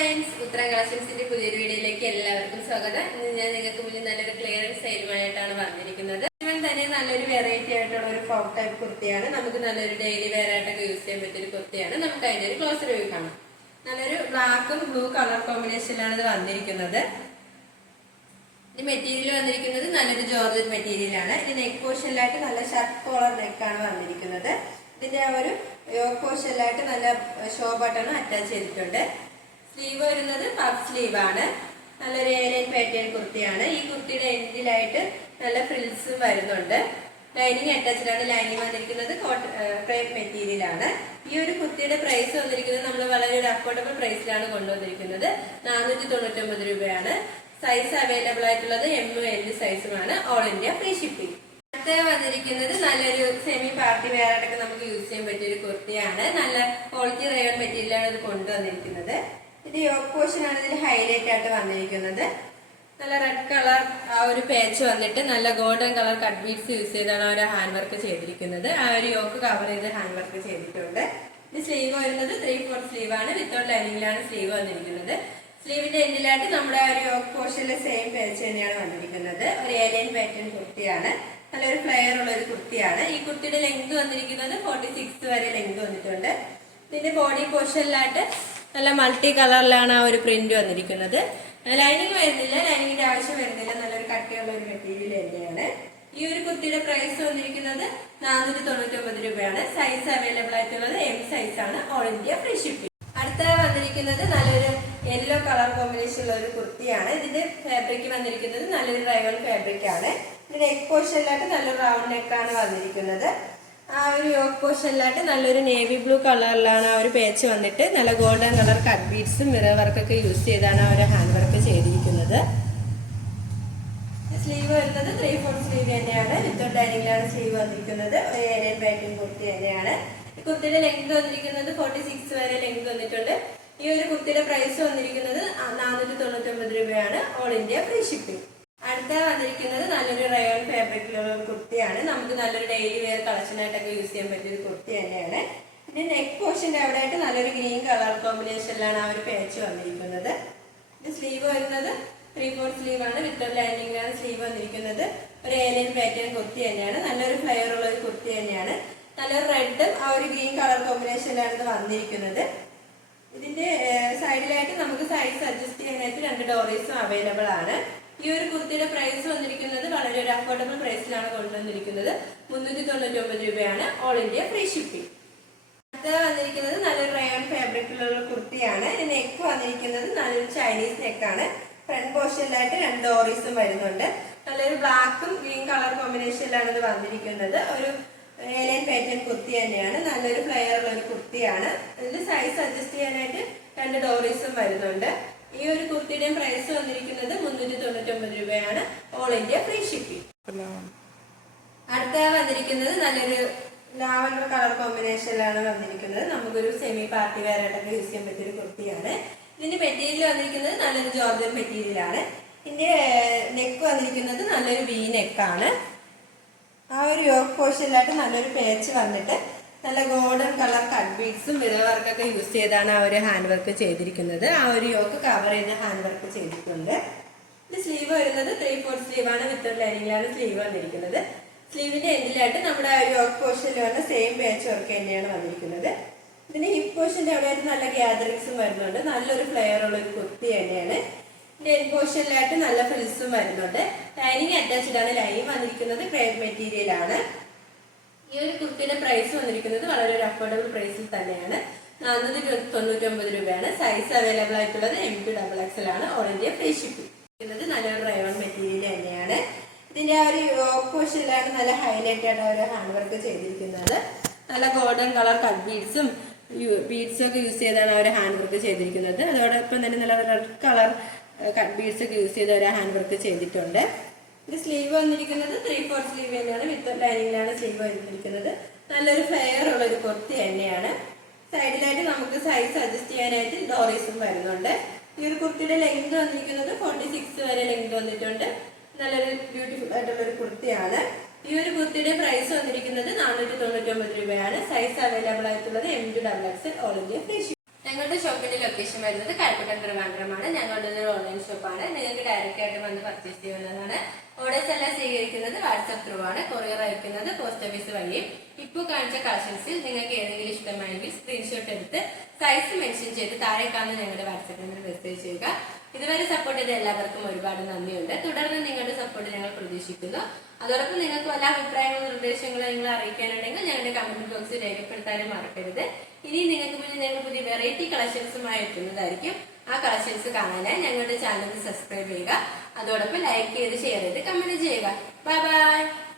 Friends, ഉത്തരം കളക്ഷൻസിന്റെ പുതിയൊരു വീഡിയോയിലേക്ക് എല്ലാവർക്കും സ്വാഗതം. ഇന്ന് ഞാൻ നിങ്ങൾക്ക് മുന്നിൽ നല്ലൊരു ക്ലിയറൻസ് സെയിലുമായിട്ടാണ് വന്നിരിക്കുന്നത്. തന്നെ നല്ലൊരു വെറൈറ്റി ആയിട്ടുള്ള ഒരു ഫ്രോക്ക് ടൈപ്പ് കുർത്തിയാണ്. നമുക്ക് നല്ലൊരു ഡെയിലി വെയർ ആയിട്ടൊക്കെ യൂസ് ചെയ്യാൻ പറ്റിയ ഒരു കുർത്തിയാണ്. നമുക്ക് അതിന്റെ ഒരു ക്ലോസ് റിവ്യൂ കാണാം. നല്ലൊരു ബ്ലാക്കും ബ്ലൂ കളർ കോമ്പിനേഷനിലാണ് ഇത് വന്നിരിക്കുന്നത്. ഈ മെറ്റീരിയൽ വന്നിരിക്കുന്നത് നല്ലൊരു ജോർജറ്റ് മെറ്റീരിയലാണ്. ഇത് നെക്ക് പോർഷനിലായിട്ട് നല്ല ഷർട്ട് കോളർ നെക്കാണ് വന്നിരിക്കുന്നത്. ഇതിന്റെ ആ ഒരു യോക്ക് പോർഷനിലായിട്ട് നല്ല ഷോ ബട്ടണും അറ്റാച്ച് ചെയ്തിട്ടുണ്ട്. സ്ലീവ് വരുന്നത് പഫ് സ്ലീവ് ആണ്. നല്ലൊരു ഏലൈൻ പാറ്റേൺ കുർത്തിയാണ്. ഈ കുർത്തിയുടെ എൻഡിലായിട്ട് നല്ല ഫ്രിൽസും വരുന്നുണ്ട്. ലൈനിങ് അറ്റാച്ച്ഡ് ആണ്. ലൈനിങ് വന്നിരിക്കുന്നത് ക്രേപ്പ് മെറ്റീരിയൽ ആണ്. ഈ ഒരു കുർത്തിയുടെ പ്രൈസ് വന്നിരിക്കുന്നത് നമ്മൾ വളരെ ഒരു അഫോർഡബിൾ പ്രൈസിലാണ് കൊണ്ടുവന്നിരിക്കുന്നത്. 499 രൂപയാണ്. സൈസ് അവൈലബിൾ ആയിട്ടുള്ളത് M-L സൈസുമാണ്. All India free shipping. അടുത്ത വന്നിരിക്കുന്നത് നല്ലൊരു സെമി പാർട്ടി വെയർ ആയിട്ടൊക്കെ നമുക്ക് യൂസ് ചെയ്യാൻ പറ്റിയ ഒരു കുർത്തിയാണ്. നല്ല ക്വാളിറ്റി റയോൺ മെറ്റീരിയലാണ് ഇത് കൊണ്ടുവന്നിരിക്കുന്നത്. ഇത് യോക്ക് പോർഷൻ ആണ് ഇതിൽ ഹൈലൈറ്റ് ആയിട്ട് വന്നിരിക്കുന്നത്. നല്ല റെഡ് കളർ ആ ഒരു പേച്ച് വന്നിട്ട് നല്ല golden colour cut beads use ചെയ്താണ് ആ ഒരു ഹാൻഡ് വർക്ക് ചെയ്തിരിക്കുന്നത്. ആ ഒരു യോക്ക് കവർ ചെയ്ത് ഹാൻഡ് വർക്ക് ചെയ്തിട്ടുണ്ട്. ഇത് സ്ലീവ് വരുന്നത് 3/4 സ്ലീവ് ആണ്. വിത്തൗട്ട് ലൈനിങ്ങിലാണ് സ്ലീവ് വന്നിരിക്കുന്നത്. സ്ലീവിന്റെ എൻഡിലായിട്ട് നമ്മുടെ ആ ഒരു യോക്ക് പോർഷനിലെ സെയിം പേച്ച് തന്നെയാണ് വന്നിരിക്കുന്നത്. ഒരു ഏലൈൻ പാറ്റേൺ കുർത്തിയാണ്. നല്ലൊരു ഫ്ലെയർ ഉള്ള ഒരു കുർത്തിയാണ്. ഈ കുർത്തിയുടെ ലെങ്ത് വന്നിരിക്കുന്നത് 46 വരെ ലെങ്ത് വന്നിട്ടുണ്ട്. ഇതിന്റെ ബോഡി പോർഷനിലായിട്ട് നല്ല മൾട്ടി കളറിലാണ് ആ ഒരു പ്രിന്റ് വന്നിരിക്കുന്നത്. ലൈനിങ് വരുന്നില്ല, ലൈനിങ്ങിന്റെ ആവശ്യം വരുന്നില്ല. നല്ലൊരു കട്ടിയുള്ള ഒരു മെറ്റീരിയൽ തന്നെയാണ്. ഈ ഒരു കുർത്തിയുടെ പ്രൈസ് വന്നിരിക്കുന്നത് 499 രൂപയാണ്. സൈസ് അവൈലബിൾ ആയിട്ടുള്ളത് M സൈസ് ആണ്. All India free shipping. അടുത്ത വന്നിരിക്കുന്നത് നല്ലൊരു യെല്ലോ കളർ കോമ്പിനേഷൻ ഉള്ള ഒരു കുർത്തിയാണ്. ഇതിന്റെ ഫാബ്രിക് വന്നിരിക്കുന്നത് നല്ലൊരു റയോൺ ഫാബ്രിക് ആണ്. ഇതിന്റെ നെക്ക് പോർഷനിലായിട്ട് നല്ലൊരു റൗണ്ട് നെക്കാണ് വന്നിരിക്കുന്നത്. ആ ഒരു യോക്ക് പോർഷനിലായിട്ട് നല്ലൊരു നേവി ബ്ലൂ കളറിലാണ് ആ ഒരു പേച്ച് വന്നിട്ട് നല്ല ഗോൾഡൻ കളർ കട്ട് ബീഡ്സും മിറർ വർക്കൊക്കെ യൂസ് ചെയ്താണ് ആ ഒരു ഹാൻഡ് വർക്ക് ചെയ്തിരിക്കുന്നത്. സ്ലീവ് വരുന്നത് 3/4 സ്ലീവ് തന്നെയാണ്. വിത്തൗട്ട് ലൈനിങ്ങിലാണ് സ്ലീവ് വന്നിരിക്കുന്നത്. ഒരു ഏലൈൻ പാറ്റേൺ കുർത്തി തന്നെയാണ്. ഈ കുർത്തിയുടെ ലെങ്ത് വന്നിരിക്കുന്നത് 46 വരെ ലെങ്ത് വന്നിട്ടുണ്ട്. ഈ ഒരു കുർത്തിയുടെ പ്രൈസ് വന്നിരിക്കുന്നത് 499 രൂപയാണ്. All India free shipping. അടുത്ത വന്നിരിക്കുന്നത് നല്ലൊരു റയോൺ ഫാബ്രിക്കിലുള്ള ഒരു കുർത്തിയാണ്. നമുക്ക് നല്ലൊരു ഡെയിലി വെയർ കളക്ഷനായിട്ടൊക്കെ യൂസ് ചെയ്യാൻ പറ്റിയ ഒരു കുർത്തി തന്നെയാണ്. ഇതിന്റെ നെക്ക് പോർഷന്റെ അവിടെ ആയിട്ട് നല്ലൊരു ഗ്രീൻ കളർ കോമ്പിനേഷനിലാണ് ആ ഒരു പേച്ച് വന്നിരിക്കുന്നത്. ഇത് സ്ലീവ് വരുന്നത് 3/4 സ്ലീവ് ആണ്. വിത്തൗട്ട് ലൈനിങ്ങിലാണ് സ്ലീവ് വന്നിരിക്കുന്നത്. ഒരു ഏലൈൻ പാറ്റേൺ കുർത്തി തന്നെയാണ്. നല്ലൊരു ഫ്ലെയർ ഉള്ള ഒരു കുർത്തി തന്നെയാണ്. നല്ലൊരു റെഡും ആ ഒരു ഗ്രീൻ കളർ കോമ്പിനേഷനിലാണ് ഇത് വന്നിരിക്കുന്നത്. ഇതിന്റെ സൈഡിലായിട്ട് നമുക്ക് സൈസ് അഡ്ജസ്റ്റ് ചെയ്യാനായിട്ട് 2 ഡോറീസും അവൈലബിൾ ആണ്. ഈ ഒരു കുർത്തിയുടെ പ്രൈസ് വന്നിരിക്കുന്നത് വളരെ ഒരു അഫോർഡബിൾ പ്രൈസിലാണ് കൊണ്ടുവന്നിരിക്കുന്നത്. 399 രൂപയാണ്. All India free shipping. അടുത്ത വന്നിരിക്കുന്നത് നല്ലൊരു റയോൺ ഫാബ്രിക്കിലുള്ള കുർത്തിയാണ്. നെക്ക് വന്നിരിക്കുന്നത് നല്ലൊരു ചൈനീസ് നെക്കാണ്. ഫ്രണ്ട് പോർഷനിലായിട്ട് 2 ഡോറീസും വരുന്നുണ്ട്. നല്ലൊരു ബ്ലാക്കും ഗ്രീൻ കളർ കോമ്പിനേഷനിലാണ് ഇത് വന്നിരിക്കുന്നത്. ഒരു ഏലൈൻ പാറ്റേൺ കുർത്തി തന്നെയാണ്. നല്ലൊരു ഫ്ലെയർ ഉള്ള ഒരു കുർത്തിയാണ്. ഇതിന്റെ സൈസ് അഡ്ജസ്റ്റ് ചെയ്യാനായിട്ട് 2 ഡോറീസും വരുന്നുണ്ട്. ഈ ഒരു കുർത്തിയുടെ പ്രൈസ് വന്നിരിക്കുന്നത് 399 രൂപയാണ്. All India free shipping. അടുത്ത വന്നിരിക്കുന്നത് നല്ലൊരു ലാവൻഡർ കളർ കോമ്പിനേഷനിലാണ് വന്നിരിക്കുന്നത്. നമുക്കൊരു സെമി പാർട്ടി വെയർ ആയിട്ടൊക്കെ യൂസ് ചെയ്യാൻ പറ്റിയൊരു കുർത്തിയാണ്. ഇതിന്റെ മെറ്റീരിയൽ വന്നിരിക്കുന്നത് നല്ലൊരു ജോർജറ്റ് മെറ്റീരിയൽ ആണ്. ഇതിന്റെ നെക്ക് വന്നിരിക്കുന്നത് നല്ലൊരു വി നെക്കാണ്. ആ ഒരു യോക്ക് പോർഷനിലായിട്ട് നല്ലൊരു പേച്ച് വന്നിട്ട് നല്ല ഗോൾഡൻ കളർ കട്ട് ബീഡ്സും മിറർ വർക്കൊക്കെ യൂസ് ചെയ്താണ് ആ ഒരു ഹാൻഡ് വർക്ക് ചെയ്തിരിക്കുന്നത്. ആ ഒരു യോക്ക് കവർ ചെയ്ത് ഹാൻഡ് വർക്ക് ചെയ്തിട്ടുണ്ട്. ഇത് സ്ലീവ് വരുന്നത് 3/4 സ്ലീവ് ആണ്. വിത്തൗട്ട് ലൈനിങ്ങിലാണ് സ്ലീവ് വന്നിരിക്കുന്നത്. സ്ലീവിന്റെ എൻഡിലായിട്ട് നമ്മുടെ യോക്ക് പോർഷനിൽ വന്ന സെയിം പേച്ച് വർക്ക് തന്നെയാണ് വന്നിരിക്കുന്നത്. ഇതിന്റെ ഹിപ്പ് പോർഷന്റെ അവിടെയായിട്ട് നല്ല ഗ്യാദറിങ്സും വരുന്നുണ്ട്. നല്ലൊരു ഫ്ലെയർ ഉള്ള ഒരു കുർത്തി തന്നെയാണ്. നെക്ക് പോർഷനിലായിട്ട് നല്ല ഫ്രിൽസും വരുന്നുണ്ട്. ലൈനിങ് അറ്റാച്ച്ഡ് ആണ്. ലൈനിങ് വന്നിരിക്കുന്നത് ക്രേപ്പ് മെറ്റീരിയൽ ആണ്. ഈ ഒരു കുർത്തിയുടെ പ്രൈസ് വന്നിരിക്കുന്നത് വളരെ ഒരു അഫോർഡബിൾ പ്രൈസിൽ തന്നെയാണ്. 499 രൂപയാണ്. സൈസ് അവൈലബിൾ ആയിട്ടുള്ളത് M-XL ആണ്. All India free shipping. നല്ലൊരു റയോൺ മെറ്റീരിയൽ തന്നെയാണ്. ഇതിന്റെ ആ ഒരു യോക്ക് പോർഷനിലാണ് നല്ല ഹൈലൈറ്റ് ആയിട്ട് ഒരു ഹാൻഡ് വർക്ക് ചെയ്തിരിക്കുന്നത്. നല്ല ഗോൾഡൻ കളർ കട്ട് ബീഡ്സും ഒക്കെ യൂസ് ചെയ്താണ് ഒരു ഹാൻഡ് വർക്ക് ചെയ്തിരിക്കുന്നത്. അതോടൊപ്പം തന്നെ നല്ല റെഡ് കളർ കട്ട് ബീഡ്സ് ഒക്കെ യൂസ് ചെയ്ത് ഒരു ഹാൻഡ് വർക്ക് ചെയ്തിട്ടുണ്ട്. ഇത് സ്ലീവ് വന്നിരിക്കുന്നത് 3/4 സ്ലീവ് തന്നെയാണ്. വിത്തൗട്ട് ലൈനിങ്ങിലാണ് സ്ലീവ് വന്നിരിക്കുന്നത്. നല്ലൊരു ഫ്ലെയർ ഉള്ള ഒരു കുർത്തി തന്നെയാണ്. സൈഡിലായിട്ട് നമുക്ക് സൈസ് അഡ്ജസ്റ്റ് ചെയ്യാനായിട്ട് ഡോറീസും വരുന്നുണ്ട്. ഈ ഒരു കുർത്തിയുടെ ലെങ്ത് വന്നിരിക്കുന്നത് 46 വരെ ലെങ്ത് വന്നിട്ടുണ്ട്. നല്ലൊരു ബ്യൂട്ടിഫുൾ ആയിട്ടുള്ള ഒരു കുർത്തിയാണ്. ഈ ഒരു കുർത്തിയുടെ പ്രൈസ് വന്നിരിക്കുന്നത് 499 രൂപയാണ്. സൈസ് അവൈലബിൾ ആയിട്ടുള്ളത് M-XL all India free shipping. ഞങ്ങളുടെ ഷോപ്പിന്റെ ലൊക്കേഷൻ വരുന്നത് കഴക്കൂട്ടം ട്രിവാൻഡ്രമാണ്. ഞങ്ങളുടെ ഒരു ഓൺലൈൻ ഷോപ്പാണ്. നിങ്ങൾക്ക് ഡയറക്റ്റ് ആയിട്ട് വന്ന് പർച്ചേസ് ചെയ്യുന്നതാണ്. ഓർഡേഴ്സ് എല്ലാം സ്വീകരിക്കുന്നത് വാട്സ്ആപ്പ് ത്രൂ ആണ്. കൊറിയർ അയക്കുന്നത് പോസ്റ്റ് ഓഫീസ് വഴിയും. ഇപ്പോൾ കാണിച്ച കളക്ഷൻസിൽ നിങ്ങൾക്ക് ഏതെങ്കിലും ഇഷ്ടമായെങ്കിൽ സ്ക്രീൻഷോട്ട് എടുത്ത് സൈസ് മെൻഷൻ ചെയ്ത് താഴെ കാണുന്ന ഞങ്ങളുടെ വാട്സ്ആപ്പ് നമ്പറിൽ മെസ്സേജ് ചെയ്യുക. ഇതുവരെ സപ്പോർട്ട് ചെയ്ത എല്ലാവർക്കും ഒരുപാട് നന്ദിയുണ്ട്. തുടർന്ന് നിങ്ങളുടെ സപ്പോർട്ട് ഞങ്ങൾ പ്രതീക്ഷിക്കുന്നു. അതോടൊപ്പം നിങ്ങൾക്ക് വല്ല അഭിപ്രായങ്ങളും നിർദ്ദേശങ്ങളും നിങ്ങൾ അറിയിക്കാനുണ്ടെങ്കിൽ ഞങ്ങളുടെ കമന്റ് ബോക്സിൽ രേഖപ്പെടുത്താനും മറക്കരുത്. ഇനി നിങ്ങൾക്ക് മുന്നിൽ ഞങ്ങൾ പുതിയ വെറൈറ്റി കളക്ഷൻസുമായി എത്തുന്നതായിരിക്കും. ആ കളക്ഷൻസ് കാണാനായി ഞങ്ങളുടെ ചാനൽ സബ്സ്ക്രൈബ് ചെയ്യുക. അതോടൊപ്പം ലൈക്ക് ചെയ്ത് ഷെയർ ചെയ്ത് കമന്റ് ചെയ്യുക. Bye bye.